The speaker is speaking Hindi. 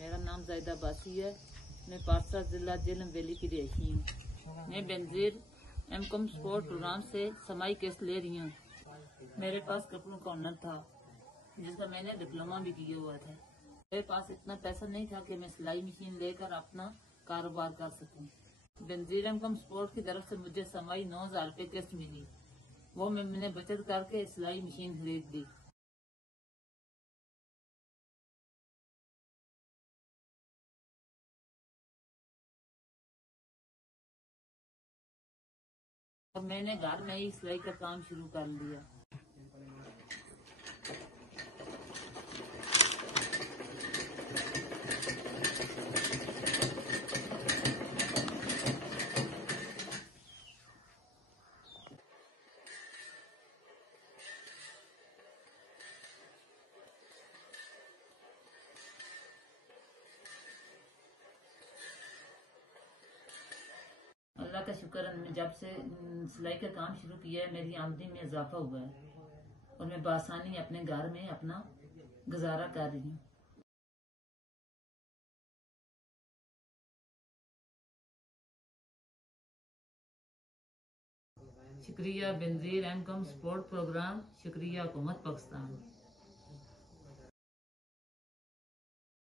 मेरा नाम जायदा बासी है। मैं पारसा जिला जेलम वैली की रहती हूँ। मैं बेनजीर एमकॉम स्पोर्ट प्रोग्राम से समाई केस ले रही हूँ। मेरे पास कपड़ों का हुनर था जिसका मैंने डिप्लोमा भी किया हुआ था। मेरे पास इतना पैसा नहीं था कि मैं सिलाई मशीन लेकर अपना कारोबार कर सकूं। बेनजीर एमकॉम स्पोर्ट की तरफ से मुझे समाई 9,000 रुपये किस्त मिली। वो मैंने बचत करके सिलाई मशीन खरीद ली। और मैंने घर में ही सिलाई का काम शुरू कर लिया। अल्लाह का शुक्र है, मैं जब से सिलाई का काम शुरू किया है मेरी आमदनी में इजाफा हुआ है और मैं बासानी अपने घर में अपना गुजारा कर रही हूँ। शुक्रिया बेनजीर एमकॉम स्पोर्ट प्रोग्राम, शुक्रिया हुकूमत पाकिस्तान।